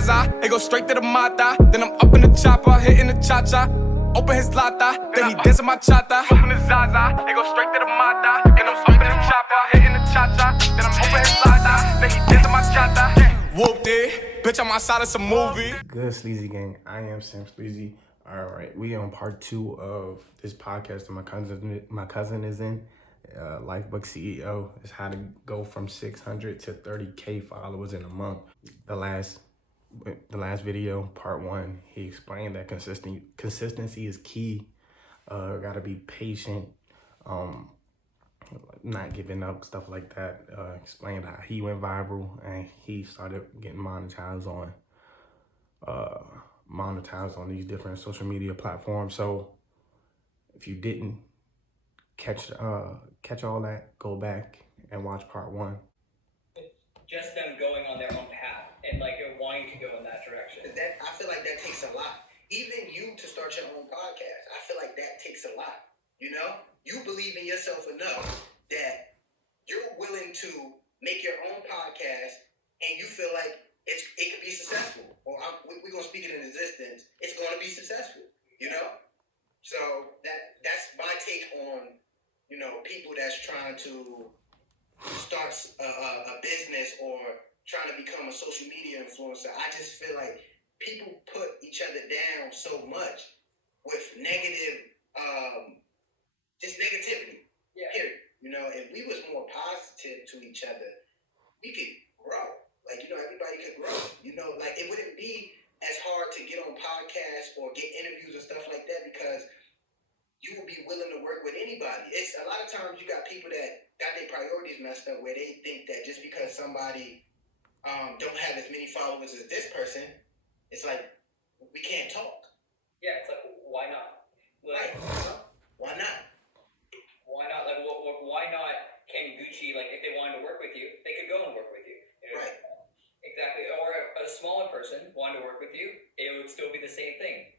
Zaza, it go straight to the mata. Then I'm up in the chopper, hitting the cha-cha. Open his lata, then he dancing my chata. Open the Zaza, it go straight to the mata. Then I'm up in the chopper, hitting the cha-cha. Then I'm open his lata, then he dancing my chata. Whooped it, bitch, I'm outside of some movie. Good Sleezy gang, I am Sam Sleezy. All right, we on part 2 of this podcast that my cousin is in. Lifebook CEO is how to go from 600 to 30K followers in a month. The last video, part 1, he explained that consistency is key. Gotta be patient, not giving up, stuff like that. Explained how he went viral and he started getting monetized on these different social media platforms. So if you didn't catch all that, go back and watch part 1. Just them going on their own path and like wanting to go in that direction. I feel like that takes a lot. Even you to start your own podcast, I feel like that takes a lot. You know, you believe in yourself enough that you're willing to make your own podcast, and you feel like it could be successful. Or we're gonna speak it in existence. It's gonna be successful. You know, so that's my take on people that's trying to start a business or trying to become a social media influencer. I just feel like people put each other down so much with negative, just negativity. Yeah. Period. If we was more positive to each other, we could grow. Everybody could grow. It wouldn't be as hard to get on podcasts or get interviews and stuff like that because you will be willing to work with anybody. It's a lot of times you got people that got their priorities messed up where they think that just because somebody don't have as many followers as this person, it's like we can't talk. Yeah, it's like why not? Right? Why not? Why not? Why not? Can Gucci if they wanted to work with you, they could go and work with you. Right. Exactly. Or a smaller person wanted to work with you, it would still be the same thing.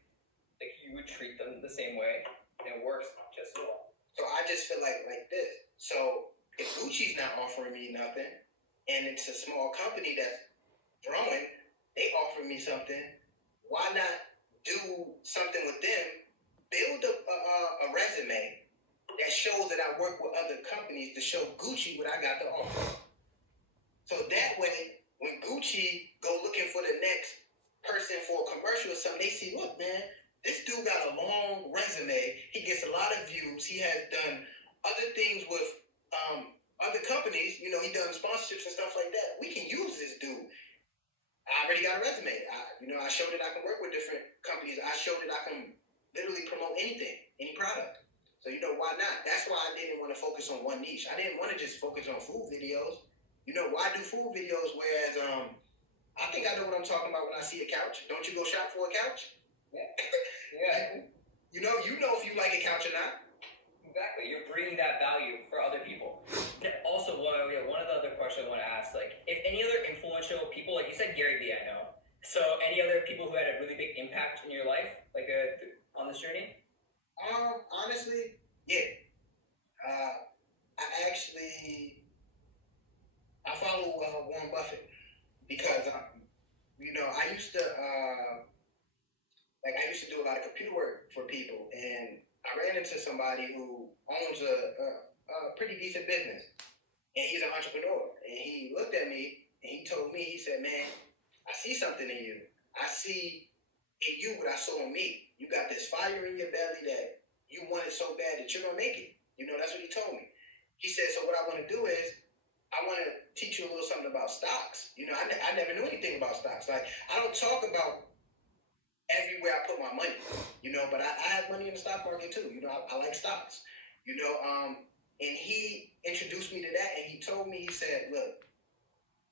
You would treat them the same way. And it works just as well. So I just feel like this. So if Gucci's not offering me nothing, and it's a small company that's growing, they offer me something, why not do something with them, build a resume that shows that I work with other companies to show Gucci what I got to offer. So that way, when Gucci go looking for the next person for a commercial or something, they see, look, man, this dude got a long resume. He gets a lot of views. He has done other things with other companies. He done sponsorships and stuff like that. We can use this dude. I already got a resume. I showed that I can work with different companies. I showed that I can literally promote anything, any product. So why not? That's why I didn't want to focus on one niche. I didn't want to just focus on food videos. Why do food videos? Whereas I think I know what I'm talking about when I see a couch. Don't you go shop for a couch? Yeah. You know if you like a couch or not. Exactly. You're bringing that value for other people. Also, one of the other questions I want to ask, if any other influential people, like you said, Gary Vee, I know. So, any other people who had a really big impact in your life, on this journey? Honestly, yeah. I follow Warren Buffett because I used to do a lot of computer work for people, and I ran into somebody who owns a pretty decent business, and he's an entrepreneur. And he looked at me and he told me, he said, "Man, I see something in you. I see in you what I saw in me. You got this fire in your belly that you want it so bad that you're gonna make it." That's what he told me. He said, "So what I want to do is I want to teach you a little something about stocks. I never knew anything about stocks. I don't talk about everywhere I put my money, but I have money in the stock market too. I like stocks, and he introduced me to that, and he told me, he said, look,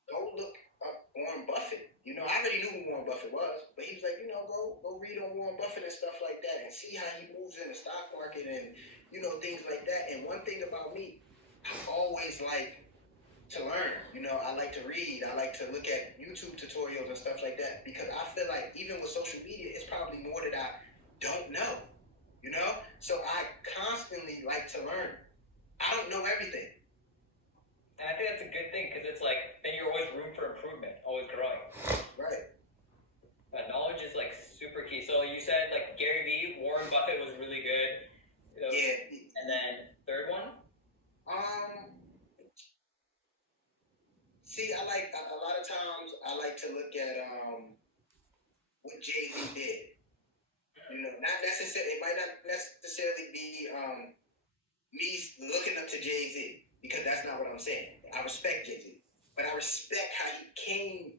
go look up Warren Buffett. I already knew who Warren Buffett was, but he was like, go read on Warren Buffett and stuff like that and see how he moves in the stock market and, things like that. And one thing about me, I always like to learn. I like to read. I like to look at YouTube tutorials and stuff like that because I feel like even with social media, it's probably more that I don't know, So I constantly like to learn. I don't know everything. And I think that's a good thing because it's then you're always room for improvement, always growing. Right. See, I like a lot of times. I like to look at what Jay-Z did. You know, not necessarily. It might not necessarily be me looking up to Jay-Z, because that's not what I'm saying. I respect Jay-Z, but I respect how he came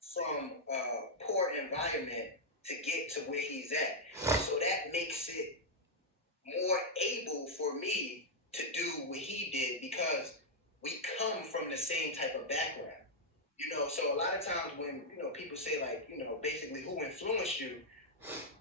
from a poor environment to get to where he's at. So that makes it more able for me to do what he did, because we come from the same type of background. You know, so a lot of times when, you know, people say, like, you know, basically who influenced you,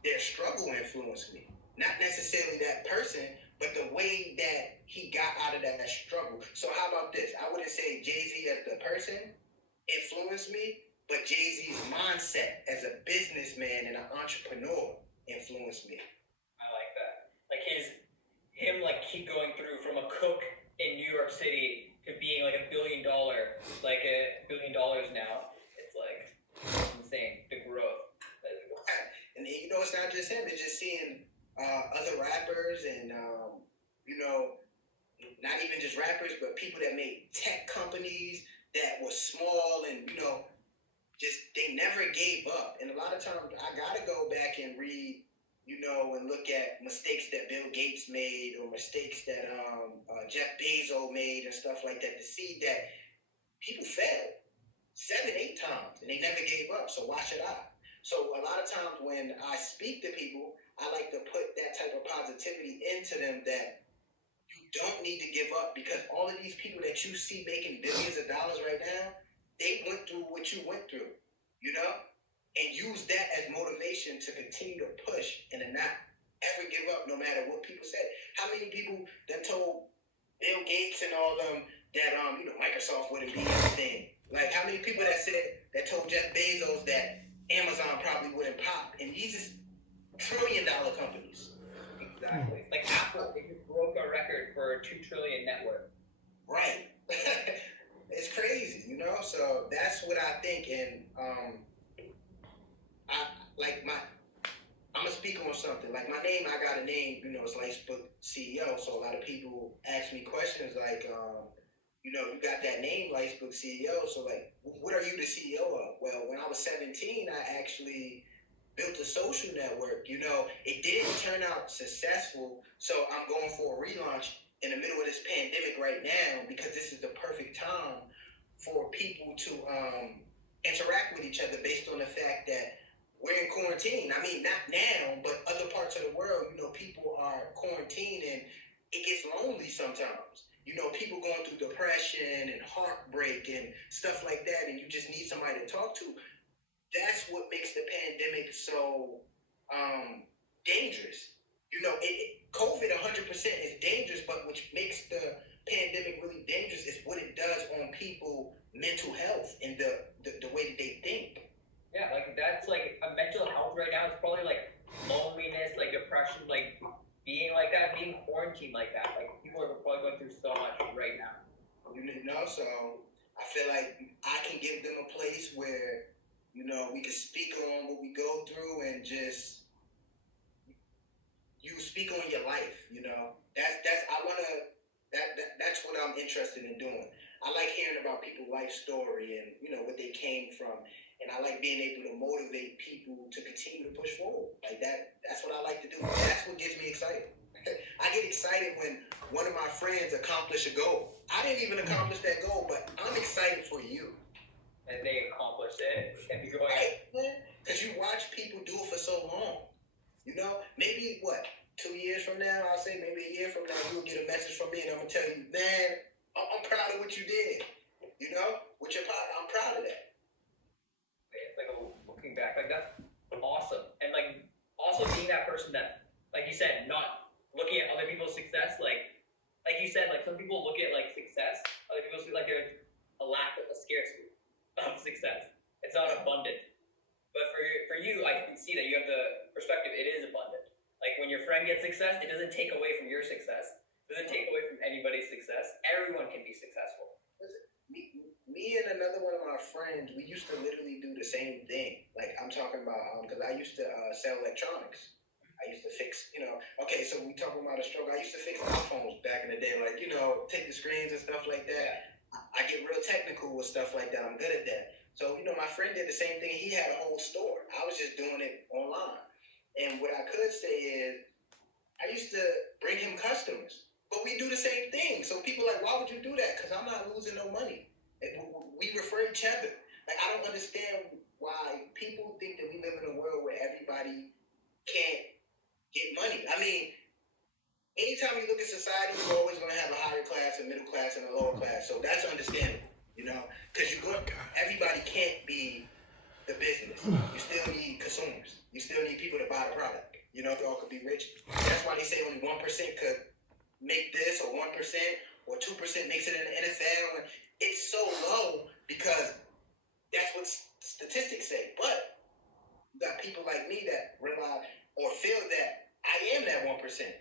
their struggle influenced me. Not necessarily that person, but the way that he got out of that struggle. So how about this? I wouldn't say Jay-Z as the person influenced me, but Jay-Z's mindset as a businessman and an entrepreneur influenced me. I like that. Like him like keep going through from a cook in New York City to being like $1 billion, like $1 billion now. It's like insane, the growth. And you know, it's not just him. It's just seeing other rappers and you know, not even just rappers, but people that made tech companies that were small and, you know, just they never gave up. And a lot of times I gotta go back and read, you know, and look at mistakes that Bill Gates made or mistakes that Jeff Bezos made and stuff like that, to see that people failed 7, 8 times and they never gave up. So why should I? So a lot of times when I speak to people, I like to put that type of positivity into them, that you don't need to give up, because all of these people that you see making billions of dollars right now, they went through what you went through, you know? And use that as motivation to continue to push and to not ever give up, no matter what people say. How many people that told Bill Gates and all them that you know, Microsoft wouldn't be anything? Like, how many people that told Jeff Bezos that Amazon probably wouldn't pop? And these is $1 trillion companies. Exactly. Like Apple, they just broke a record for a $2 trillion net worth. Right. It's crazy, you know? So that's what I think. And I'm gonna speak on something. Like my name, I got a name, you know, it's Lifebook CEO. So a lot of people ask me questions like, you know, you got that name, Lifebook CEO. So like, what are you the CEO of? Well, when I was 17, I actually built a social network. You know, it didn't turn out successful. So I'm going for a relaunch in the middle of this pandemic right now, because this is the perfect time for people to interact with each other, based on the fact that we're in quarantine. I mean, not now, but other parts of the world, you know, people are quarantined and it gets lonely sometimes. You know, people going through depression and heartbreak and stuff like that, and you just need somebody to talk to. That's what makes the pandemic so dangerous. You know, COVID 100% is dangerous, but what makes the pandemic really dangerous is what it does on people's mental health and the way that they think. Yeah, like that's like a mental health right now. It's probably like loneliness, like depression, like being like that, being quarantined like that. Like people are probably going through so much right now. You know, so I feel like I can give them a place where, you know, we can speak on what we go through and just you speak on your life. You know, that's what I'm interested in doing. I like hearing about people's life story and, you know, what they came from. And I like being able to motivate people to continue to push forward. Like that's what I like to do. That's what gets me excited. I get excited when one of my friends accomplish a goal. I didn't even accomplish that goal, but I'm excited for you. And they accomplish it and be going. Right, because you watch people do it for so long. You know, maybe 2 years from now, I'll say maybe a year from now, you'll get a message from me and I'm gonna tell you, man, I'm proud of what you did. You know, what you're proud of. I'm proud of that. It's like looking back, like that's awesome, and like also being that person that, like you said, not looking at other people's success, like you said, like some people look at like success, other people see like there's a lack of a scarcity of success. It's not abundant, but for you, I can see that you have the perspective. It is abundant. Like when your friend gets success, it doesn't take away from your success. It doesn't take away from anybody's success. Everyone can be successful. Me and another one of my friends, we used to literally do the same thing. Like I'm talking about, because I used to sell electronics. I used to fix, you know, okay, so we talking about a struggle. I used to fix iPhones back in the day, like, you know, take the screens and stuff like that. I get real technical with stuff like that. I'm good at that. So, my friend did the same thing. He had a whole store. I was just doing it online. And what I could say is, I used to bring him customers. But we do the same thing. So people are like, why would you do that? Because I'm not losing no money. We refer each other. Like, I don't understand why people think that we live in a world where everybody can't get money. I mean, anytime you look at society, you're always going to have a higher class, a middle class, and a lower class. So that's understandable, because everybody can't be the business. You still need consumers. You still need people to buy the product. They all could be rich. That's why they say only 1% could make this, or 1% or 2% makes it in the NFL. And it's so low because that's what statistics say. But you got people like me that realize or feel that I am that 1%.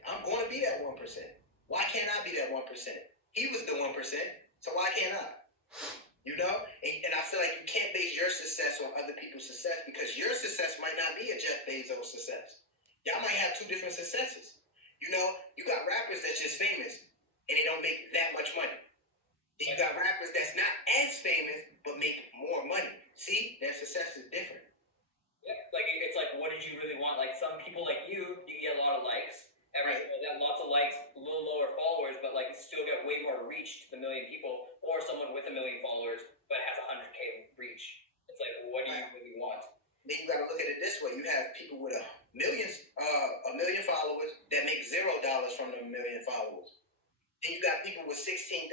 I'm going to be that 1%. Why can't I be that 1%? He was the 1%, so why can't I? And I feel like you can't base your success on other people's success, because your success might not be a Jeff Bezos success. Y'all might have two different successes. You got rappers that's just famous and they don't make that much money. Then you got rappers that's not as famous but make more money. See, their success is different. Yeah, like it's like, what did you really want? Like some people like you get a lot of likes. Everyone got lots of likes, a little lower followers, but like still get way more reach to the million people, or someone with 1 million followers but has 100K reach. It's like, what do you really want? Then you got to look at it this way. You have people with a million followers that make $0 from the 1 million followers. Then you got people with 16,000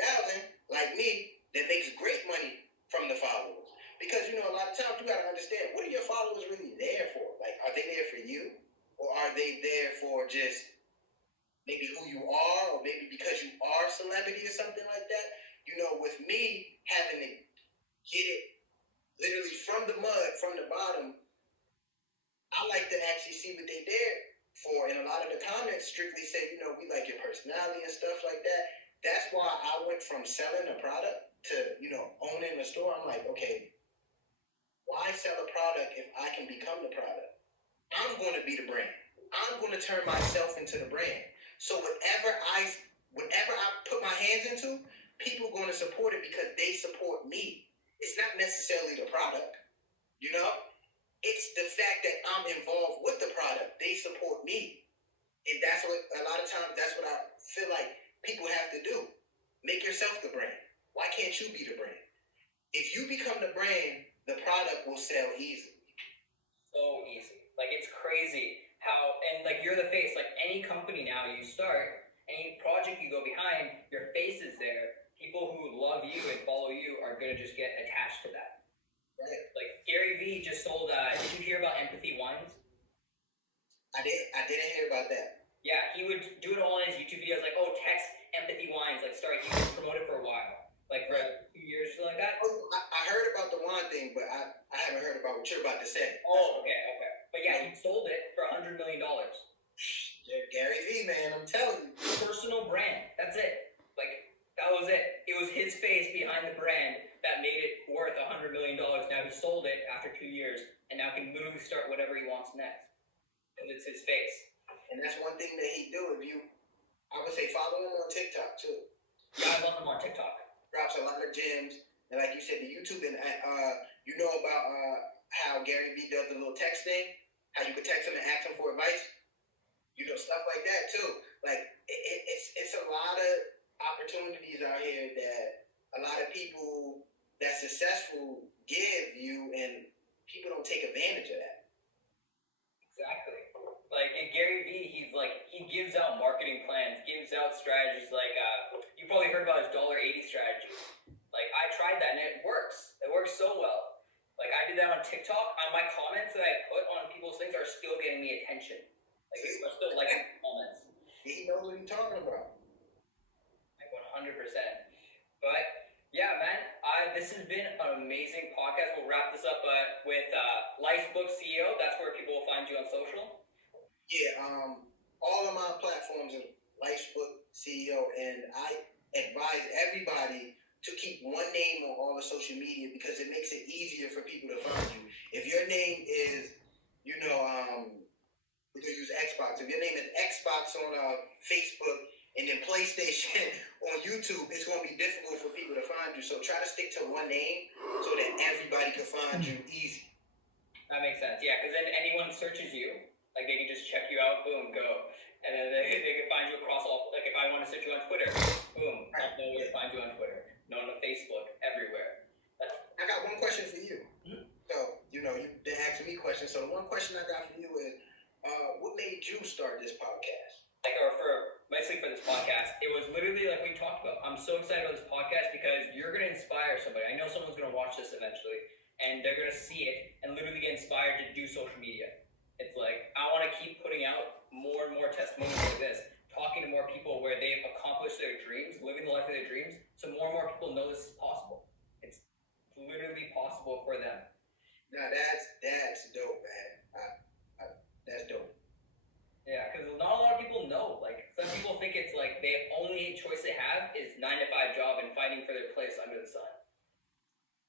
like me that makes great money from the followers. Because a lot of times you got to understand, what are your followers really there for? Like, are they there for you, or are they there for just maybe who you are, or maybe because you are a celebrity or something like that? With me having to get it literally from the mud, from the bottom, I like to actually see what they there for. And a lot of the comments strictly say, we like your personality and stuff like that. That's why I went from selling a product to, owning a store. I'm like, okay, why sell a product if I can become the product? I'm going to be the brand. I'm going to turn myself into the brand. So whatever I put my hands into, people are going to support it because they support me. It's not necessarily the product, It's the fact that I'm involved with the product. They support me. And that's what, a lot of times, that's what I feel like people have to do. Make yourself the brand. Why can't you be the brand? If you become the brand, the product will sell easily. So easy. Like, it's crazy how, and like, you're the face. Like, any company now you start, any project you go behind, your face is there. People who love you and follow you are going to just get attached to that. Right. Like, Gary Vee just sold, did you hear about Empathy Wines? I didn't hear about that. Yeah, he would do it all in his YouTube videos, like, text Empathy Wines, like, he was promoted for a while. Like, for 2 years or something like that. Oh, I heard about the wine thing, but I haven't heard about what you're about to say. Oh, okay. But yeah, he sold it for $100 million. Gary Vee, man, I'm telling you. Personal brand. That's it. Like, that was it. It was his face behind the brand that made it worth $100 million. Now he sold it after 2 years, and now can literally start whatever he wants next. Because it's his face. And that's one thing that he do. I would say follow him on TikTok too. Yeah, I love him on TikTok. Drops a lot of gems. And like you said, the YouTube, and about how Gary Vee does the little text thing, how you could text him and ask him for advice. Stuff like that too. Like, it's a lot of opportunities out here that a lot of people that's successful give you, and people don't take advantage of that. Exactly. Like, and Gary Vee, he gives out marketing plans, gives out strategies. Like, you probably heard about his $1.80 strategy. Like, I tried that and it works. It works so well. Like, I did that on TikTok. My comments that I put on people's things are still getting me attention. Like, people are still liking comments. He knows what he's talking about. Like, 100%. But yeah, man, this has been an amazing podcast. We'll wrap this up with Lifebook CEO. That's where people will find you on social. Yeah, all of my platforms are Lifebook CEO, and I advise everybody to keep one name on all the social media because it makes it easier for people to find you. If your name is, we're gonna use Xbox. If your name is Xbox on Facebook, And then PlayStation on YouTube, it's going to be difficult for people to find you. So try to stick to one name so that everybody can find you easy. That makes sense. Yeah, because then anyone searches you, like they can just check you out, boom, go. And then they can find you across all, like if I want to search you on Twitter, boom, I'll know where to find you on Twitter. Known on Facebook, everywhere. I got one question for you. So, you've been asking me questions. So the one question I got for you is, what made you start this podcast? Basically for this podcast, it was literally like we talked about. I'm so excited about this podcast because you're going to inspire somebody. I know someone's going to watch this eventually, and they're going to see it and literally get inspired to do social media. It's like, I want to keep putting out more and more testimonies like this, talking to more people where they've accomplished their dreams, living the life of their dreams, so more and more people know this is possible. It's literally possible for them. Now that's dope, man. That's dope. Yeah, because not a lot of people know. Like, some people think it's like the only choice they have is 9-to-5 job and fighting for their place under the sun.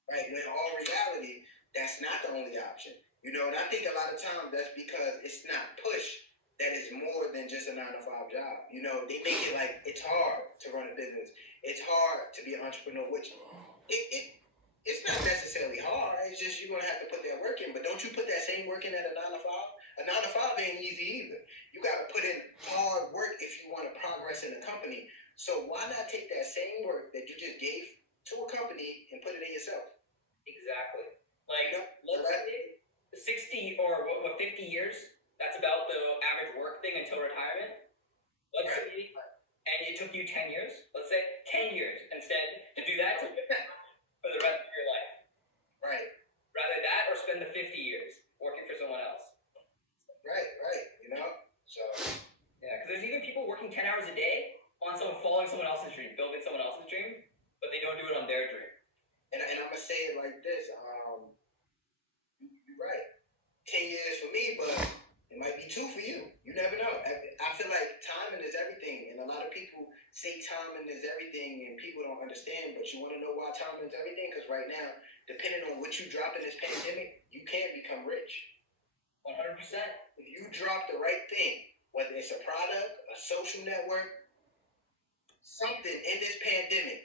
Right, when in all reality, that's not the only option. And I think a lot of times that's because it's not pushed that it's more than just a 9-to-5 job. They make it like it's hard to run a business. It's hard to be an entrepreneur, which it's not necessarily hard. It's just you're going to have to put that work in. But don't you put that same work in at a 9-to-5? A 9-to-5 ain't easy either. You got to put in hard work if you want to progress in the company. So why not take that same work that you just gave to a company and put it in yourself? Exactly. Like, let's say 60 or 50 years, that's about the average work thing until retirement. Let's say, and it took you 10 years, let's say 10 years instead to do that for the rest of your life. Right. Rather that or spend the 50 years working for someone else. Right. So. Yeah, because there's even people working 10 hours a day on following someone else's dream, building someone else's dream, but they don't do it on their dream. And I'm going to say it like this. You're right. 10 years for me, but it might be 2 for you. You never know. I feel like timing is everything. And a lot of people say timing is everything and people don't understand. But you want to know why timing is everything? Because right now, depending on what you drop in this pandemic, you can become rich. 100%. If you drop the right thing, whether it's a product, a social network, something in this pandemic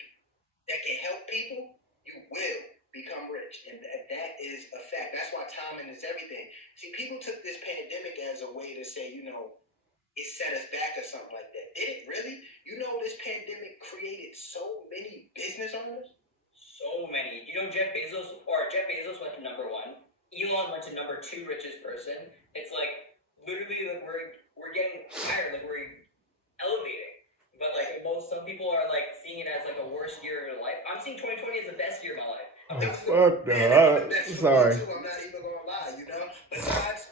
that can help people, you will become rich. And that is a fact. That's why timing is everything. See, people took this pandemic as a way to say, it set us back or something like that. Did it really? This pandemic created so many business owners? So many. Jeff Bezos went to number 1. Elon went to number 2 richest person. It's like, literally, like, we're getting higher, like, we're elevating. But, like, some people are, like, seeing it as, like, a worst year of their life. I'm seeing 2020 as the best year of my life. Oh, fuck that. Sorry. I'm not even gonna lie, Besides,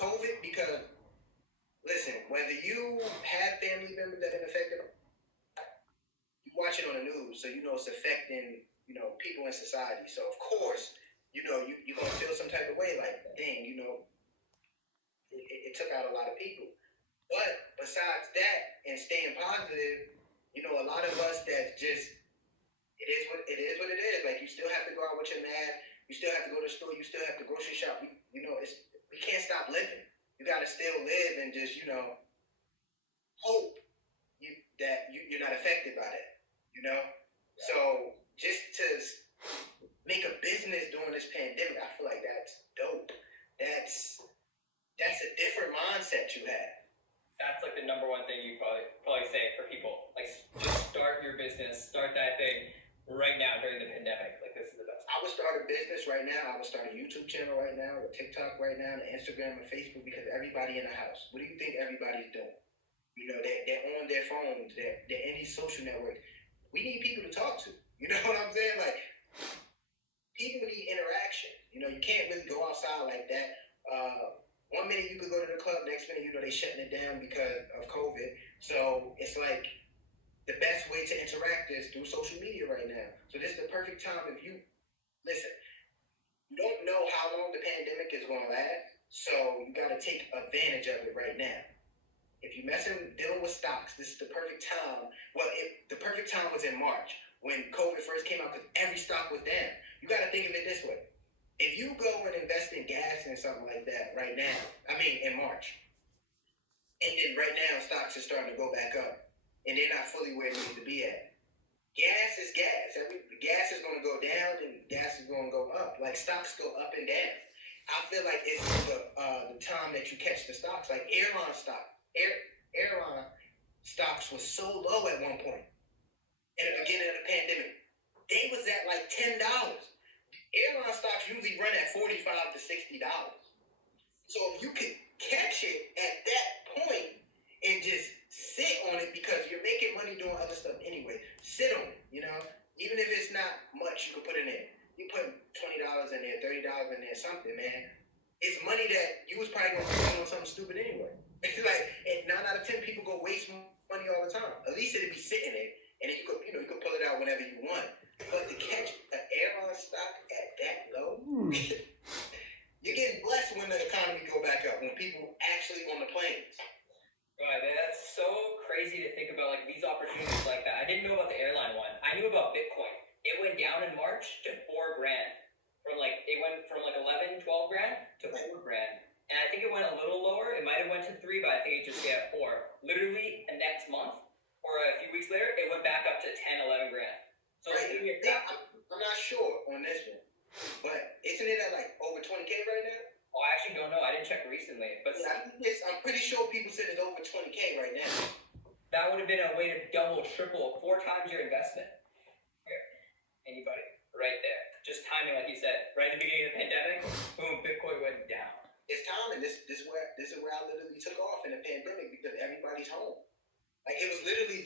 COVID, because, listen, whether you have family members that have been affected, you watch it on the news, so it's affecting, people in society. So, of course, you're gonna feel some type of way, like, dang, it took out a lot of people. But besides that, and staying positive, a lot of us that just, it is what it is. Like, you still have to go out with your mask. You still have to go to the store. You still have to grocery shop. We can't stop living. You got to still live and just, hope that you're not affected by that, So just to make a business during this pandemic, I feel like that's dope. That's a different mindset you have. That's like the number 1 thing you probably say for people. Like, just start your business, start that thing right now during the pandemic. Like, this is the best. I would start a business right now. I would start a YouTube channel right now, a TikTok right now, and Instagram and Facebook, because everybody in the house. What do you think everybody's doing? They're on their phones. They're in these social networks. We need people to talk to. You know what I'm saying? Like, people need interaction. You can't really go outside like that. 1 minute you could go to the club, next minute they shutting it down because of COVID. So it's like the best way to interact is through social media right now. So this is the perfect time. If you listen, you don't know how long the pandemic is going to last, so you got to take advantage of it right now. If you're dealing with stocks, this is the perfect time. Well, the perfect time was in March when COVID first came out because every stock was down. You got to think of it this way. If you go and invest in gas and something like that right now, in March, and then right now stocks are starting to go back up, and they're not fully where it needs to be at. Gas is gas. Gas is going to go down and gas is going to go up. Like stocks go up and down. I feel like it's the time that you catch the stocks. Like airline stocks was so low at one point in the beginning of the pandemic. They was at like $10. Airline stocks usually run at $45 to $60. So if you could catch it at that point and just sit on it, because you're making money doing other stuff anyway. Sit on it, you know. Even if it's not much, you can put it in. You put $20 in there, $30 in there, something, man. It's money that you was probably gonna spend on something stupid anyway. It's like, and 9 out of 10 people go waste money all the time. At least it'd be sitting there, and then you could pull it out whenever you want. But to catch an airline stock at that low, you're getting blessed when the economy go back up, when people actually on the planes. Right, man, that's so crazy to think about, like, these opportunities like that. I didn't know about the airline one. I knew about Bitcoin. It went down in March to $4 grand. It went from 11, 12 grand to $4 grand. And I think it went a little lower. It might have went to 3, but I think it just stayed at 4. Literally, the next month, or a few weeks later, it went back up to 10, 11 grand. So right. I'm not sure on this one, but isn't it at like over 20K right now? Oh, I actually don't know. I didn't check recently. But yeah, I'm pretty sure people said it's over 20K right now. That would have been a way to double, triple, 4 times your investment. Here, anybody, right there. Just timing, like you said, right in the beginning of the pandemic, boom, Bitcoin went down. It's timing. This is where I literally took off in the pandemic, because everybody's home. Like it was literally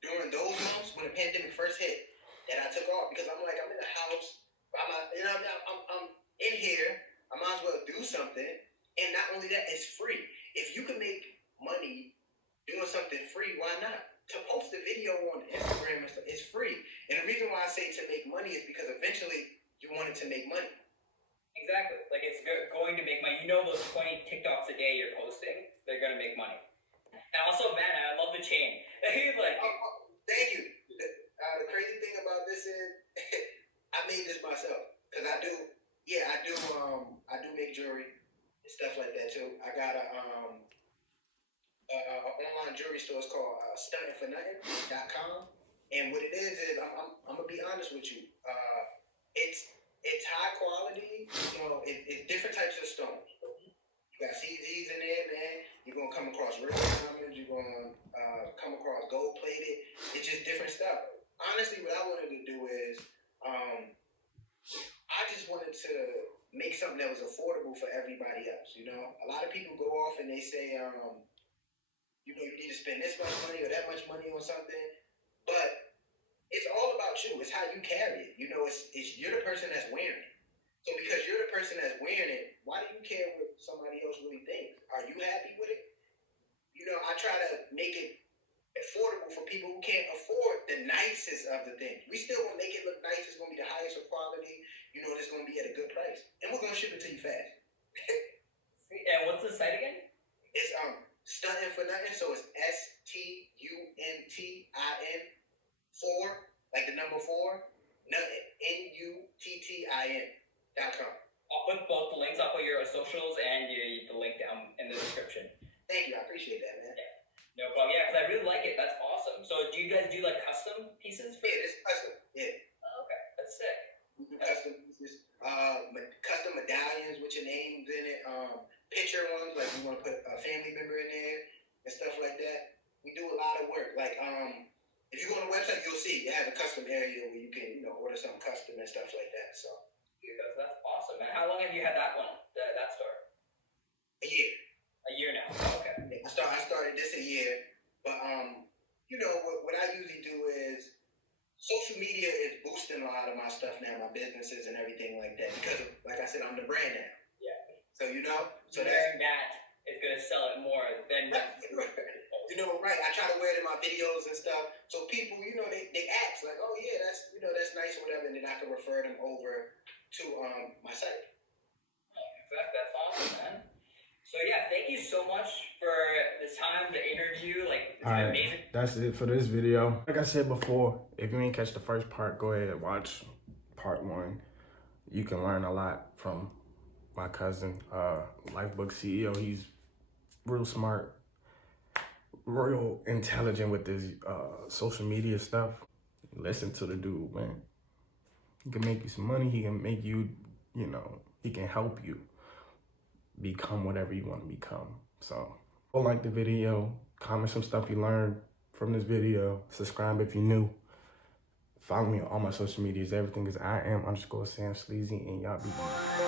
during those months when the pandemic first hit that I took off, because I'm in the house. I'm in here. I might as well do something. And not only that, it's free. If you can make money doing something free, why not? To post a video on Instagram and stuff, it's free. And the reason why I say to make money is because eventually you want it to make money. Exactly. Like it's going to make money. You know those 20 TikToks a day you're posting, they're going to make money. And also, man, I love the chain. Thank you. The crazy thing about this is I made this myself, because I do make jewelry and stuff like that too. I got a online jewelry store. It's called StuntingForNothing.com, and what it is I'm gonna be honest with you. It's high quality. It's different types of stones. You got CZs in there, man. You're gonna come across real diamonds. You're gonna come across gold plated. It's just different stuff. Honestly, what I wanted to do is I just wanted to make something that was affordable for everybody else. A lot of people go off and they say, you need to spend this much money or that much money on something, but it's all about you. It's how you carry it. It's you're the person that's wearing it. So because you're the person that's wearing it, why do you care what somebody else really thinks? Are you happy with it? I try to make it affordable for people who can't afford the nicest of the things. We still gonna make it look nice. It's gonna be the highest of quality. It's gonna be at a good price, and we're gonna ship it to you fast. And what's the site again? It's Stunting For Nothing. So it's STUNTIN 4, like the number 4, nothing, NUTTIN.com. I'll put both the links. I'll put your socials and the link down in the description. Thank you. I appreciate that, man. Yeah. No problem. Yeah, because I really like it. That's awesome. So do you guys do like custom pieces? Yeah, it's custom. Yeah. Oh, okay, that's sick. We do custom pieces, custom medallions with your names in it, picture ones, like we want to put a family member in there and stuff like that. We do a lot of work. Like, if you go on the website, you'll see it has a custom area where you can, order something custom and stuff like that. So. Yeah, that's awesome, man. How long have you had that one, that store? A year. A year now. Oh, okay. I started this a year, but what I usually do is social media is boosting a lot of my stuff now, my businesses and everything like that, because like I said, I'm the brand now. Yeah. So so that is gonna sell it more than right. Right. I try to wear it in my videos and stuff, so people they ask like, oh yeah, that's that's nice or whatever, and then I can refer them over to my site. Exactly. That's awesome, man. So yeah, thank you so much for the time, the interview. It's been amazing. That's it for this video. Like I said before, if you didn't catch the first part, go ahead and watch part 1. You can learn a lot from my cousin, Lifebook CEO. He's real smart, real intelligent with this social media stuff, listen to the dude, man. He can make you some money. He can make you, he can help you become whatever you want to become. So, like the video, comment some stuff you learned from this video, subscribe if you're new. Follow me on all my social medias. Everything is I am _Sam Sleezy, and y'all be easy.